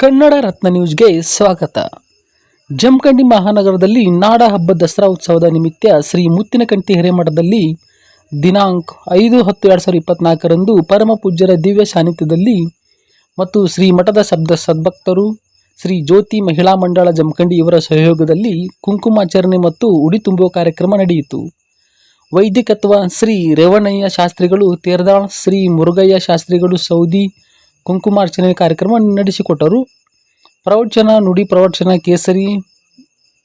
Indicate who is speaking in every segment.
Speaker 1: ಕನ್ನಡ ರತ್ನ ನ್ಯೂಸ್ಗೆ ಸ್ವಾಗತ. ಜಮಖಂಡಿ ಮಹಾನಗರದಲ್ಲಿ ನಾಡ ಹಬ್ಬ ದಸರಾ ಉತ್ಸವದ ನಿಮಿತ್ತ ಶ್ರೀ ಮುತ್ತಿನಕಂಠಿ ಹಿರೇಮಠದಲ್ಲಿ ದಿನಾಂಕ ಐದು ಹತ್ತು ಎರಡು ಸಾವಿರದ ಇಪ್ಪತ್ನಾಲ್ಕರಂದು ಪರಮ ಪೂಜ್ಯರ ದಿವ್ಯ ಸಾನ್ನಿಧ್ಯದಲ್ಲಿ ಮತ್ತು ಶ್ರೀ ಮಠದ ಶಬ್ದ ಸದ್ಭಕ್ತರು, ಶ್ರೀ ಜ್ಯೋತಿ ಮಹಿಳಾ ಮಂಡಳ ಜಮಖಂಡಿ ಇವರ ಸಹಯೋಗದಲ್ಲಿ ಕುಂಕುಮಾಚರಣೆ ಮತ್ತು ಉಡಿ ತುಂಬುವ ಕಾರ್ಯಕ್ರಮ ನಡೆಯಿತು. ವೈದಿಕತ್ವ ಶ್ರೀ ರೇವಣಯ್ಯ ಶಾಸ್ತ್ರಿಗಳು, ತೇರದಾಳ್ ಶ್ರೀ ಮುರುಗಯ್ಯ ಶಾಸ್ತ್ರಿಗಳು, ಸೌದಿ ಕುಂಕುಮಾರ್ಚನೆ ಕಾರ್ಯಕ್ರಮ ನಡೆಸಿಕೊಟ್ಟರು. ಪ್ರವಚನ, ನುಡಿ ಪ್ರವಚನ, ಕೇಸರಿ,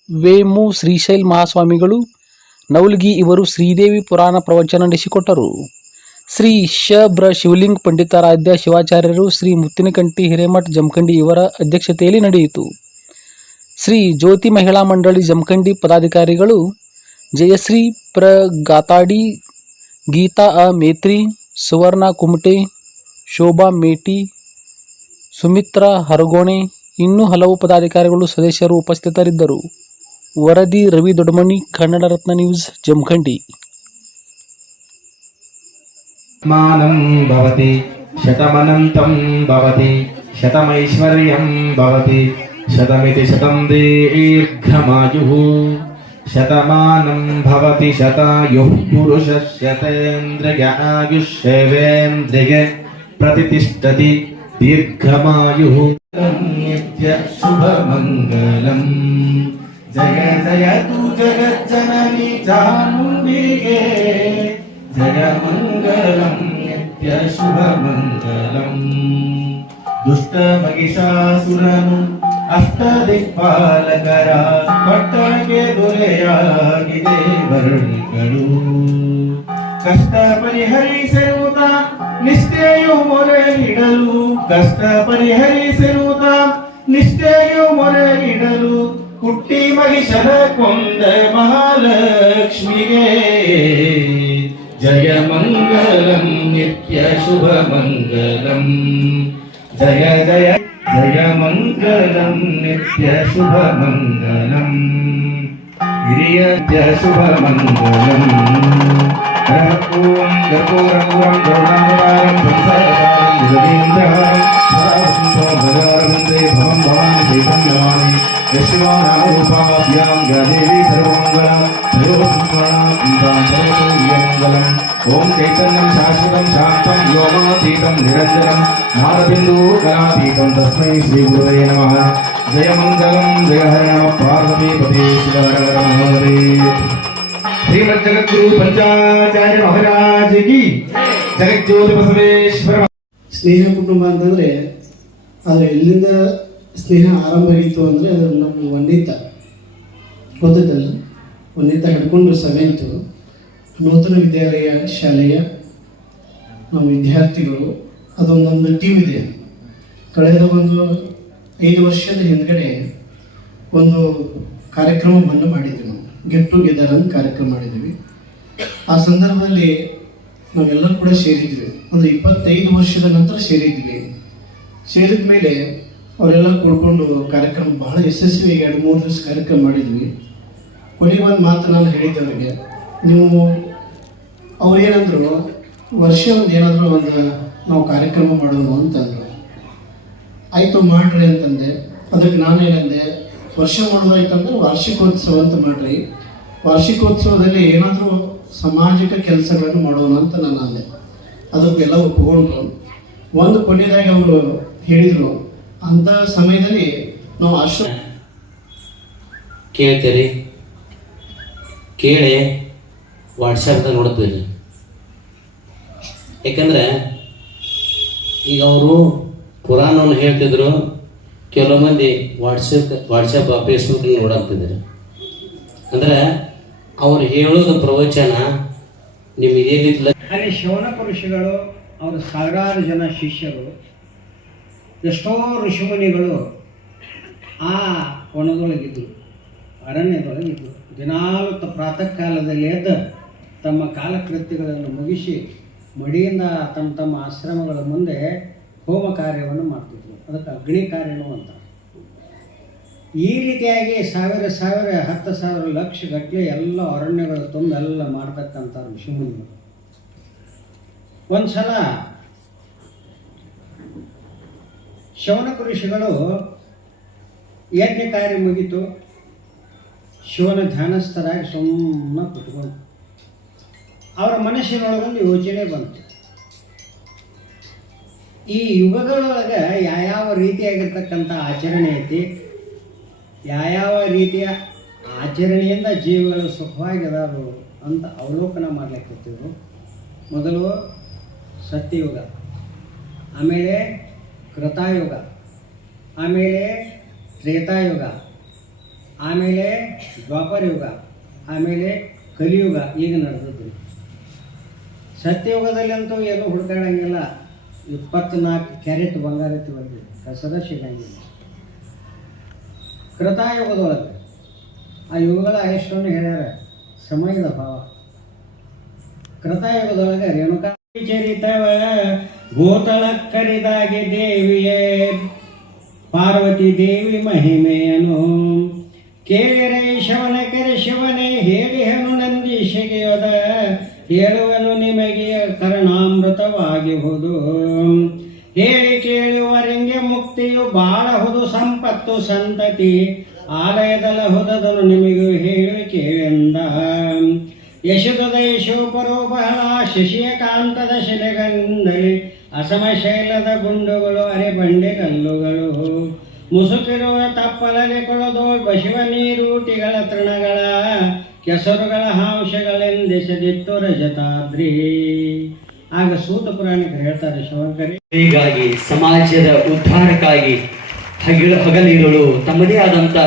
Speaker 1: ವೇಮು, ಶ್ರೀಶೈಲ್ ಮಹಾಸ್ವಾಮಿಗಳು, ನವಲ್ಗಿ ಇವರು ಶ್ರೀದೇವಿ ಪುರಾಣ ಪ್ರವಚನ ನಡೆಸಿಕೊಟ್ಟರು. ಶ್ರೀ ಶ ಬ್ರ ಶಿವಲಿಂಗ್ ಪಂಡಿತಾರಾಧ್ಯ ಶಿವಾಚಾರ್ಯರು, ಶ್ರೀ ಮುತ್ತಿನಕಂಟಿ ಹಿರೇಮಠ ಜಮಖಂಡಿ ಇವರ ಅಧ್ಯಕ್ಷತೆಯಲ್ಲಿ ನಡೆಯಿತು. ಶ್ರೀ ಜ್ಯೋತಿ ಮಹಿಳಾ ಮಂಡಳಿ ಜಮಖಂಡಿ ಪದಾಧಿಕಾರಿಗಳು, ಜಯಶ್ರೀ ಪ್ರ ಗಾತಾಡಿ ಗೀತಾ ಅ ಮೇತ್ರಿ, ಸುವರ್ಣ ಕುಮಟೆ, ಶೋಭಾ ಮೇಟಿ, ಸುಮಿತ್ರಾ ಹರಗೋಣೆ ಇನ್ನೂ ಹಲವು ಪದಾಧಿಕಾರಿಗಳು ಸದಸ್ಯರು ಉಪಸ್ಥಿತರಿದ್ದರು ವರದಿ ರವಿ ದೊಡ್ಡಮಣಿ ಕನ್ನಡ ರತ್ನ ನ್ಯೂಸ್ ಜಮಖಂಡಿ
Speaker 2: ಮಾನಂ ಭವತಿ ಶತಮನಂತಂ ಭವತಿ ಶತಮೈಶ್ವರ್ಯಂ ಶತಮಿತಿ ಶತಂ ದೀರ್ಘಮಾಯುಃ ಶತಮಾನಂ ಪುರುಷ ಪ್ರತಿಷ್ಠತಿ दीर्घमायुः नित्य शुभमङ्गलम् जय तु जगज्जननी चामुण्डिके जयमङ्गलम् नित्य शुभमङ्गलम् दुष्टमहिषासुरनु अष्टदिक्पालकरा पट्टणके दुरेयागिदे वर्णिकलु ಕಷ್ಟ ಪರಿಹರಿಸಿರುವುದ ನಿಷ್ಠೆಯು ಮೊರೆ ಇಡಲು ಕಷ್ಟ ಪರಿಹರಿಸಿರುವುದ ನಿಷ್ಠೆಯು ಮೊರೆ ಇಡಲು ಹುಟ್ಟಿ ಮಹಿಷರ ಕೊಂದ ಮಹಾಲಕ್ಷ್ಮಿಗೆ. ಜಯ ಮಂಗಲಂ, ನಿತ್ಯ ಶುಭ ಮಂಗಲಂ. ಜಯ ಜಯ ಜಯ ಮಂಗಲಂ, ನಿತ್ಯ ಶುಭ ಮಂಗಲಂ. ಹಿರಿಯ ಶುಭ ಮಂಗಲಂ. ॐ कर्पूरपूरं करुणाकरां संसारकां युगेन्द्रहारं सदावन्तो भजारवन्दे भवं भवान् देवं नमामि यशिवानामरूपाभ्यां गदेवी सर्वमङ्गलं त्रयोसम्माणां गीतां भवतु मङ्गलम् ॐ चैतन्यं शाश्वतं शान्तं योगातीतं निरञ्जनं नारबिन्दूकलातीतं तस्मै श्रीगुरुवे नमः। जय मङ्गलं जय हर नमः पार्वतीपते शिवहर नमः ಮಹಾದೇವ ಶ್ರೀಮದ್ ಜಗದ್ಗುರು ಪಂಚಾಚಾರ್ಯ ಮಹಾರಾಜ್ ಕಿ ಜಗಜ್ಯೋತಿ ಬಸವೇಶ್ವರ
Speaker 3: ಸ್ನೇಹ ಕುಟುಂಬ ಅಂತಂದ್ರೆ ಅದು ಎಲ್ಲಿಂದ ಸ್ನೇಹ ಆರಂಭ ಆಗಿತ್ತು ಅಂದರೆ ಅದು ನಮ್ಮ ವನ್ನಿತ ಗೊತ್ತೈತಲ್ಲ ವನ್ನಿತ ಹಿಡ್ಕೊಂಡು ಸೆವೆಂತು ನೂತನ ವಿದ್ಯಾಲಯ ಶಾಲೆಯ ನಮ್ಮ ವಿದ್ಯಾರ್ಥಿಗಳು ಅದೊಂದೊಂದು ಟೀಮ್ ಇದೆ ಕಳೆದ ಒಂದು ಐದು ವರ್ಷದ ಹಿಂದ್ಗಡೆ ಒಂದು ಕಾರ್ಯಕ್ರಮವನ್ನು ಮಾಡಿದ್ವಿ ನಾವು ಗೆಟ್ ಟುಗೆದರ್ ಅಂತ ಕಾರ್ಯಕ್ರಮ ಮಾಡಿದ್ವಿ. ಆ ಸಂದರ್ಭದಲ್ಲಿ ನಾವೆಲ್ಲರೂ ಕೂಡ ಸೇರಿದ್ವಿ. ಒಂದು ಇಪ್ಪತ್ತೈದು ವರ್ಷದ ನಂತರ ಸೇರಿದ್ವಿ. ಸೇರಿದ ಮೇಲೆ ಅವರೆಲ್ಲ ಕೂಡ್ಕೊಂಡು ಕಾರ್ಯಕ್ರಮ ಬಹಳ ಯಶಸ್ವಿಯಾಗಿ ಎರಡು ಮೂರು ದಿವಸ ಕಾರ್ಯಕ್ರಮ ಮಾಡಿದ್ವಿ. ಕೊನೆಗೆ ಒಂದು ಮಾತು ನಾನು ಹೇಳಿದ್ದೆ ಅವರಿಗೆ, ನೀವು ಅವ್ರು ಏನಂದ್ರು, ವರ್ಷ ಒಂದು ಏನಾದರೂ ಒಂದು ನಾವು ಕಾರ್ಯಕ್ರಮ ಮಾಡೋದು ಅಂತಂದರು. ಆಯಿತು ಮಾಡ್ರಿ ಅಂತಂದೆ. ಅದಕ್ಕೆ ನಾನು ಏನಂದೆ ವರ್ಷ ಮಾಡೋದಾಯ್ತಂದ್ರೆ ವಾರ್ಷಿಕೋತ್ಸವ ಅಂತ ಮಾಡ್ರಿ. ವಾರ್ಷಿಕೋತ್ಸವದಲ್ಲಿ ಏನಾದರೂ ಸಾಮಾಜಿಕ ಕೆಲಸಗಳನ್ನು ಮಾಡೋಣ ಅಂತ ನಾನು ಅಂದೆ ಅದಕ್ಕೆಲ್ಲ ಒಪ್ಪಿಕೊಂಡ್ರು. ಒಂದು ಕೊನೆಯದಾಗಿ ಅವರು ಹೇಳಿದರು ಅಂಥ ಸಮಯದಲ್ಲಿ ನಾವು ಆಶ್ರಮ
Speaker 4: ಕೇಳ್ತೀರಿ. ಕೇಳಿ. ವಾಟ್ಸಪ್ದಾಗ ನೋಡ್ತೀರಿ ಯಾಕಂದ್ರೆ ಈಗ ಅವರು ಪುರಾಣವನ್ನು ಹೇಳ್ತಿದ್ರು. ಕೆಲವು ಮಂದಿ ವಾಟ್ಸಪ್ ವಾಟ್ಸಪ್ ಫೇಸ್ಬುಕ್ ನೋಡಾಕ್ತಿದ್ರು ಅಂದ್ರೆ ಅವ್ರು ಹೇಳೋದು ಪ್ರವಚನ ನಿಮ್ಗೆ
Speaker 5: ಅಲ್ಲಿ ಶಿವನ ಪುರುಷಗಳು, ಅವರು ಸಾವಿರಾರು ಜನ ಶಿಷ್ಯರು ಎಷ್ಟೋ ಋಷಿಮುನಿಗಳು ಆ ವನದೊಳಗಿದ್ದರು ಅರಣ್ಯದೊಳಗಿದ್ರು ದಿನಾಲು ಪ್ರಾತಃ ಕಾಲದಲ್ಲಿ ಎದ್ದು ತಮ್ಮ ಕಾಲಕೃತ್ಯಗಳನ್ನು ಮುಗಿಸಿ ಮಡಿಯಿಂದ ತಮ್ಮ ತಮ್ಮ ಆಶ್ರಮಗಳ ಮುಂದೆ ಹೋಮ ಕಾರ್ಯವನ್ನು ಮಾಡ್ತಿದ್ರು. ಅದಕ್ಕೆ ಅಗ್ನಿ ಕಾರ್ಯನೂ ಅಂತ. ಈ ರೀತಿಯಾಗಿ ಸಾವಿರ ಸಾವಿರ, ಹತ್ತು ಸಾವಿರ ಲಕ್ಷ ಗಟ್ಟಲೆ ಎಲ್ಲ ಅರಣ್ಯಗಳು ತುಂಬ ಎಲ್ಲ ಮಾಡ್ತಕ್ಕಂಥ ಋಷಿಮುನಿಗಳು ಒಂದು ಸಲ ಶವನಕ ಋಷಿಗಳು ಯಜ್ಞ ಕಾರ್ಯ ಮುಗಿತು, ಶಿವನ ಧ್ಯಾನಸ್ಥರಾಗಿ ಸುಮ್ಮನೆ ಕುತ್ಕೊಂಡು ಅವರ ಮನಸ್ಸಿನೊಳಗೊಂದು ಯೋಚನೆ ಬಂತು. ಈ ಯುಗಗಳೊಳಗೆ ಯಾವ್ಯಾವ ರೀತಿಯಾಗಿರ್ತಕ್ಕಂಥ ಆಚರಣೆ ಐತಿ? ಯಾವ್ಯಾವ ರೀತಿಯ ಆಚರಣೆಯಿಂದ ಜೀವಗಳು ಸುಖವಾಗಿದಾರು ಅಂತ ಅವಲೋಕನ ಮಾಡ್ಲಿಕ್ಕೆ ಮೊದಲು ಸತ್ಯಯುಗ, ಆಮೇಲೆ ಕೃತಾಯುಗ, ಆಮೇಲೆ ತ್ರೇತಾಯುಗ, ಆಮೇಲೆ ದ್ವಾಪರ ಯುಗ ಆಮೇಲೆ ಕಲಿಯುಗ, ಈಗ ನಡೆದದ್ದು. ಸತ್ಯಯುಗದಲ್ಲಂತೂ ಏನೂ ಹುಡುಕಾಡಂಗಿಲ್ಲ. ಇಪ್ಪತ್ನಾಲ್ಕು ಕ್ಯಾರೆಟ್ ಬಂಗಾರ ಸಿಗಂಗಿಲ್ಲ. ಕೃತಾಯುಗದೊಳಗೆ ಆ ಯುಗಗಳ ಆಯುಷ್ಯವನ್ನು ಹೇಳ್ಯಾರ. ಸಮಯದ ಭಾವ. ಕೃತಾಯುಗದೊಳಗೆ ರೇಣುಕಾ ಚರಿತವ ಕರಿದಾಗೆ ದೇವಿಯೇ, ಪಾರ್ವತಿ ದೇವಿ ಮಹಿಮೆಯನು. ಕೇಳಿರೆ ಶವನ ಕರೆ ಶಿವನೇ ನಂದಿ ನಂದೀಶೆಗೆಯೊದ ಹೇಳುವನು ನಿಮಗೆ ಕರ್ಣಾಮೃತವಾಗಿಹುದು ಹೇಳಿ ಕೇಳುವರಿಂಗೆ ಮುಕ್ತಿಯು ಬಾಳಹುದು ಸಂಪತ್ತು ಸಂತತಿ. ಆಲಯದಲ್ಲ ಹುದದನು ನಿಮಗೂ ಹೇಳಿ ಕೇಳೆಂದ ಯಶುದದ ಯಶೋಪರೋ ಬಹಳ ಶಶಿಯಕಾಂತದ ಶಿಲೆಗಂದಲಿ ಅಸಮ ಶೈಲದ ಗುಂಡುಗಳು ಅರೆ ಬಂಡೆ ಕಲ್ಲುಗಳು. ಮುಸುಕಿರುವ ತಪ್ಪಲಲ್ಲಿ ಕೊಳದು ಬಶಿವ ನೀರೂಟಿಗಳ ತೃಣಗಳ, ಕೆಸರುಗಳ ಹಾಂಶಗಳೆಂದೆಸೆದಿತ್ತು ರಜತಾದ್ರಿ. ಆಗ ಸೂತ ಪುರಾಣಿಕರು ಹೇಳ್ತಾರೆ, ಶಿವಂಕರಿ,
Speaker 6: ಹೀಗಾಗಿ ಸಮಾಜದ ಉದ್ಧಾರಕ್ಕಾಗಿ ಹಗಲು ಹಗಲಿರುಳು ತಮ್ಮದೇ ಆದಂತ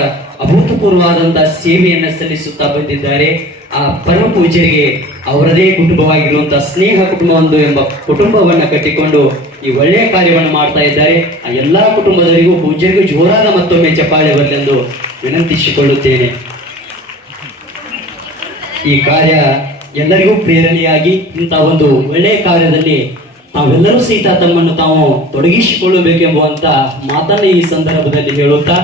Speaker 6: ಅಭೂತಪೂರ್ವವಾದಂತ ಸೇವೆಯನ್ನ ಸಲ್ಲಿಸುತ್ತಾ ಬಂದಿದ್ದಾರೆ. ಆ ಪರಮ ಪೂಜೆಗೆ ಅವರದೇ ಕುಟುಂಬವಾಗಿರುವಂತಹ ಸ್ನೇಹ ಕುಟುಂಬವೊಂದು ಎಂಬ ಕುಟುಂಬವನ್ನ ಕಟ್ಟಿಕೊಂಡು ಈ ಒಳ್ಳೆಯ ಕಾರ್ಯವನ್ನು ಮಾಡ್ತಾ ಇದ್ದಾರೆ. ಆ ಎಲ್ಲಾ ಕುಟುಂಬದವರಿಗೂ ಪೂಜೆಗೂ ಜೋರಾದ ಮತ್ತೊಮ್ಮೆ ಚಪ್ಪಾಳೆ ಬರಲೆಂದು ವಿನಂತಿಸಿಕೊಳ್ಳುತ್ತೇನೆ. ಈ ಕಾರ್ಯ ಎಲ್ಲರಿಗೂ ಪ್ರೇರಣೆಯಾಗಿ ಇಂಥ ಒಂದು ಒಳ್ಳೆಯ ಕಾರ್ಯದಲ್ಲಿ ತಾವೆಲ್ಲರೂ ಸಹಿತ ತಮ್ಮನ್ನು ತಾವು ತೊಡಗಿಸಿಕೊಳ್ಳಬೇಕೆಂಬುವಂತ ಮಾತನ್ನ ಈ ಸಂದರ್ಭದಲ್ಲಿ ಹೇಳುತ್ತಾ,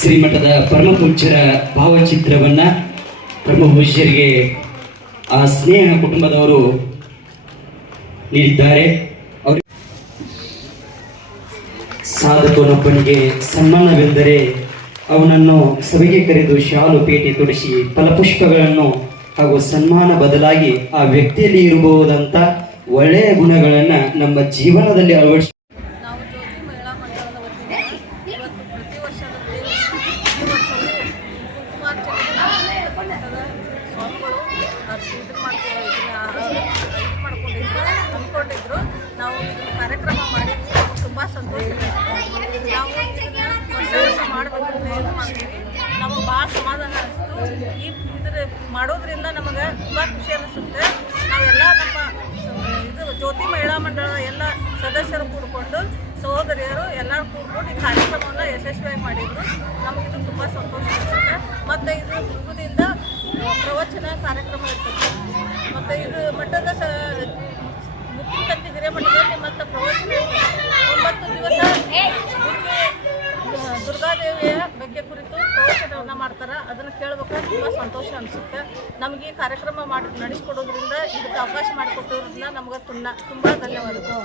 Speaker 6: ಶ್ರೀಮಠದ ಪರಮಪೂಜ್ಯರ ಭಾವಚಿತ್ರವನ್ನ ಪರಮಪೂಜ್ಯರಿಗೆ ಆ ಸ್ನೇಹ ಕುಟುಂಬದವರು ನೀಡಿದ್ದಾರೆ ಅವರು ಸಾಧಕನೊಬ್ಬನಿಗೆ ಸನ್ಮಾನವೆಂದರೆ ಅವನನ್ನು ಸಭೆಗೆ ಕರೆದು ಶಾಲು ಪೇಟೆ ತೊಡಿಸಿ ಫಲಪುಷ್ಪಗಳನ್ನು ಹಾಗೂ ಸನ್ಮಾನ ಬದಲಾಗಿ ಆ ವ್ಯಕ್ತಿಯಲ್ಲಿ ಇರಬಹುದಂಥ ಒಳ್ಳೆಯ ಗುಣಗಳನ್ನು ನಮ್ಮ ಜೀವನದಲ್ಲಿ ಅಳವಡಿಸಿ
Speaker 7: ಸ್ವಾಮಿಗಳು. ಮಾಡ್ಕೊಂಡಿದ್ರು ಅಂದ್ಕೊಂಡಿದ್ರು ನಾವು ಕಾರ್ಯಕ್ರಮ ಮಾಡಿದ್ವಿ. ತುಂಬ ಸಂತೋಷ. ನಾವು ವರ್ಷ ವರ್ಷ ಮಾಡಬೇಕಂತ ಇದು ನಮಗೆ ಭಾಳ ಸಮಾಧಾನ ಅನಿಸ್ತು. ಈ ಇದ್ರ ಮಾಡೋದ್ರಿಂದ ನಮಗೆ ತುಂಬ ಖುಷಿ ಅನಿಸುತ್ತೆ. ನಾವೆಲ್ಲ ನಮ್ಮ ಇದು ಜ್ಯೋತಿ ಮಹಿಳಾ ಮಂಡಳದ ಎಲ್ಲ ಸದಸ್ಯರು ಕೂಡ್ಕೊಂಡು, ಸಹೋದರಿಯರು ಎಲ್ಲರೂ ಕೂಡ್ಕೊಂಡು ಈ ಕಾರ್ಯಕ್ರಮವನ್ನು ಯಶಸ್ವಿಯಾಗಿ ಮಾಡಿದ್ರು. ನಮಗಿದು ತುಂಬ ಸಂತೋಷ ಅನಿಸುತ್ತೆ. ಮತ್ತು ಇದು ಮೃಗದಿಂದ ಪ್ರವಚನ ಕಾರ್ಯಕ್ರಮ ಇರ್ತದೆ. ಮತ್ತು ಇದು ಮಠದ ಸ ಮುಖ್ಯಕಂತಿ ಹಿರೇಮಠದಲ್ಲಿ ಮತ್ತು ಪ್ರವಚನ ಒಂಬತ್ತು ದಿವಸ ದುರ್ಗೆ ದುರ್ಗಾದೇವಿಯ ಬಗ್ಗೆ ಕುರಿತು ಪ್ರವಚನವನ್ನು ಮಾಡ್ತಾರೆ. ಅದನ್ನು ಕೇಳ್ಬೇಕಾದ್ರೆ ತುಂಬ ಸಂತೋಷ ಅನಿಸುತ್ತೆ. ನಮಗೆ ಈ ಕಾರ್ಯಕ್ರಮ ಮಾಡಿ ನಡೆಸ್ಕೊಡೋದ್ರಿಂದ, ಇದಕ್ಕೆ ಅವಕಾಶ ಮಾಡಿಕೊಟ್ಟೋದ್ರಿಂದ ನಮ್ಗೆ ತುಂಬ ತುಂಬ ಧನ್ಯವಾದಗಳು.